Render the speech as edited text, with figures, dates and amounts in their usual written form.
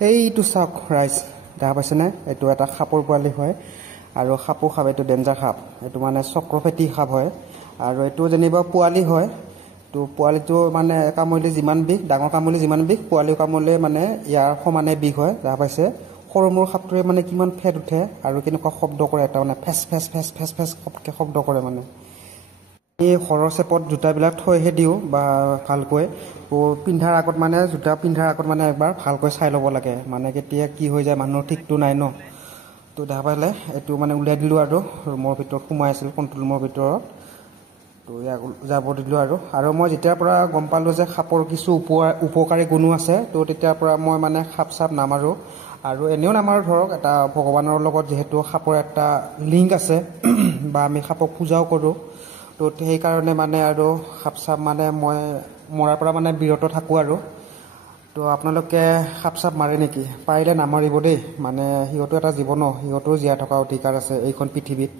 এইটো চাওক ৰাইজ দেখা পাইছেনে এইটো এটা সাপৰ পোৱালি হয় আৰু সাপো সাপ এইটো ডেঞ্জাৰ সাপ এইটো মানে চক্ৰফেটি সাপ হয় আৰু এইটো যেনিবা পোৱালি হয় তো পোৱালিটো মানে কামুৰিলে যিমান বিষ ডাঙৰ কামুৰিলে যিমান বিষ পোৱালি কামুৰিলে মানে ইয়াৰ সমানে বিষ হয় দেখা পাইছে সৰু মূৰ সাপটোৱে মানে কিমান ফেট উঠে আৰু কেনেকুৱা শব্দ কৰে এটা মানে ফেচ ফেচ ফেচ ফেচ ফেচ কপকে শব্দ কৰে মানে এই হৰৰ চেপত জোতাবিলাক থৈহে দিওঁ বা ভালকৈ পিন্ধাৰ আগত মানে জোতা পিন্ধাৰ আগত মানে একবাৰ ভালকৈ চাই ল'ব লাগে মানে কেতিয়া কি হৈ যায় মানুহৰ ঠিকটো নাই ন তো দেখা পালে এইটো মানে উলিয়াই দিলোঁ আৰু ৰুমৰ ভিতৰত সোমাই আছিল কণ্ট্ৰল ৰুমৰ ভিতৰত তো ইয়াক যাব দিলোঁ আৰু মই যেতিয়াৰ পৰা গম পালোঁ যে সাপৰ কিছু উপকাৰী গুণো আছে তো তেতিয়াৰ পৰা মই মানে সাপ চাপ নামাৰোঁ আৰু এনেও নামাৰোঁ ধৰক এটা ভগৱানৰ লগত যিহেতু সাপৰ এটা লিংক আছে বা আমি সাপক পূজাও কৰোঁ তো সেইকাৰণে মানে আৰু সাপ চাপ মানে মই মৰাৰ পৰা মানে বিৰত থাকোঁ আৰু তো আপোনালোকে সাপ চাপ মাৰে নেকি পাৰিলে নামাৰিব দেই মানে সিহঁতো এটা জীৱন সিহঁতেও জীয়াই থকা অধিকাৰ আছে এইখন পৃথিৱীত